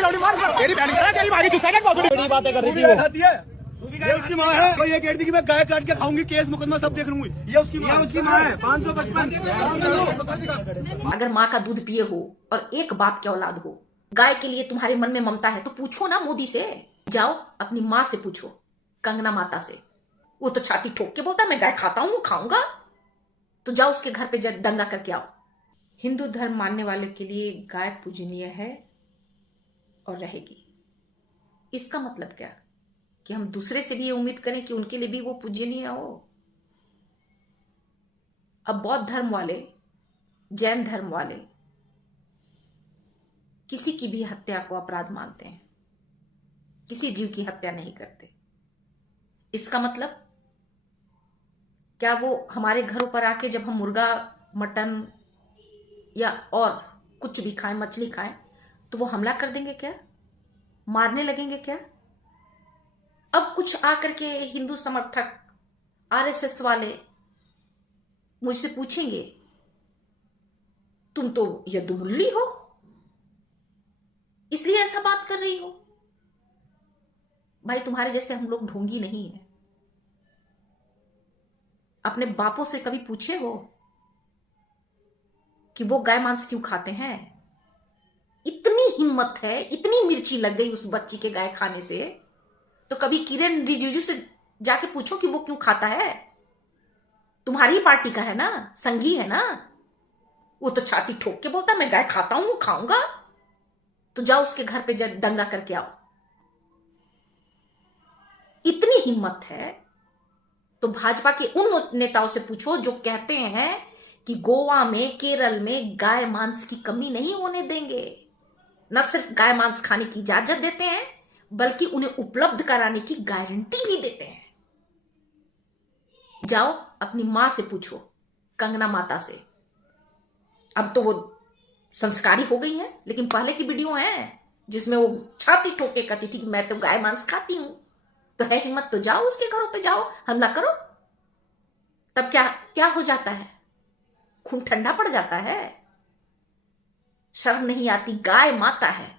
तेरी बहन तेरी भाई बड़ी बातें कर रही थी ये उसकी माँ है। तो ये कह रही थी कि मैं गाय काट के खाऊंगी, केस मुकदमा सब देख लूंगी। ये उसकी माँ है। 555। अगर माँ का दूध पिए हो और एक बाप की औलाद हो, गाय के लिए तुम्हारे मन में ममता है तो पूछो ना मोदी से। जाओ अपनी माँ से पूछो, कंगना माता से। वो तो छाती ठोक के बोलता मैं गाय खाता हूं, खाऊंगा। तो जाओ उसके घर पे दंगा करके आओ। हिंदू धर्म मानने वाले के लिए गाय पूजनीय है और रहेगी। इसका मतलब क्या कि हम दूसरे से भी ये उम्मीद करें कि उनके लिए भी वो पूजनीय हो? अब बौद्ध धर्म वाले, जैन धर्म वाले किसी की भी हत्या को अपराध मानते हैं, किसी जीव की हत्या नहीं करते। इसका मतलब क्या वो हमारे घरों पर आके जब हम मुर्गा, मटन या और कुछ भी खाएं, मछली खाएं, तो वो हमला कर देंगे क्या? मारने लगेंगे क्या? अब कुछ आकर के हिंदू समर्थक, आरएसएस वाले मुझसे पूछेंगे तुम तो यदुमुल्ली हो, इसलिए ऐसा बात कर रही हो। भाई तुम्हारे जैसे हम लोग ढोंगी नहीं है। अपने बापों से कभी पूछे हो कि वो गाय मांस क्यों खाते हैं? इतनी हिम्मत है, इतनी मिर्ची लग गई उस बच्ची के गाय खाने से, तो कभी किरण रिजिजू से जाके पूछो कि वो क्यों खाता है? तुम्हारी पार्टी का है ना, संघी है ना। वो तो छाती ठोक के बोलता मैं गाय खाता हूं, खाऊंगा। तो जाओ उसके घर पे दंगा करके आओ। इतनी हिम्मत है तो भाजपा के उन नेताओं से पूछो जो कहते हैं कि गोवा में, केरल में गाय मांस की कमी नहीं होने देंगे। न सिर्फ गाय मांस खाने की इजाजत देते हैं, बल्कि उन्हें उपलब्ध कराने की गारंटी भी देते हैं। जाओ अपनी मां से पूछो, कंगना माता से। अब तो वो संस्कारी हो गई है, लेकिन पहले की वीडियो है जिसमें वो छाती ठोके कहती थी कि मैं तो गाय मांस खाती हूं। तो है हिम्मत तो जाओ उसके घरों पे, जाओ हमला करो। तब क्या क्या हो जाता है? खून ठंडा पड़ जाता है। शर्म नहीं आती? गाय माता है,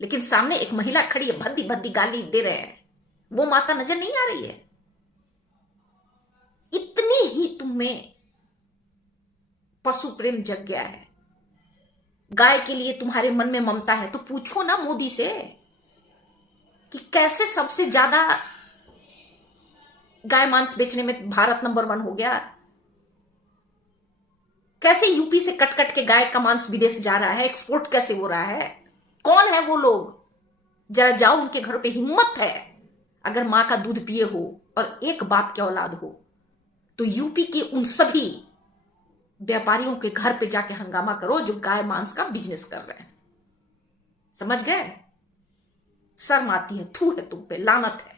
लेकिन सामने एक महिला खड़ी है, भद्दी भद्दी गाली दे रहे हैं। वो माता नजर नहीं आ रही है? इतनी ही तुम में पशु प्रेम जग गया है। गाय के लिए तुम्हारे मन में ममता है तो पूछो ना मोदी से कि कैसे सबसे ज्यादा गाय मांस बेचने में भारत नंबर 1 हो गया। कैसे यूपी से कट कट के गाय का मांस विदेश जा रहा है, एक्सपोर्ट कैसे हो रहा है? कौन है वो लोग? जरा जाओ उनके घरों पे। हिम्मत है अगर मां का दूध पिए हो और एक बाप की औलाद हो, तो यूपी के उन सभी व्यापारियों के घर पे जाके हंगामा करो जो गाय मांस का बिजनेस कर रहे हैं। समझ गए? शर्म आती है, थू है तुम पे, लानत है।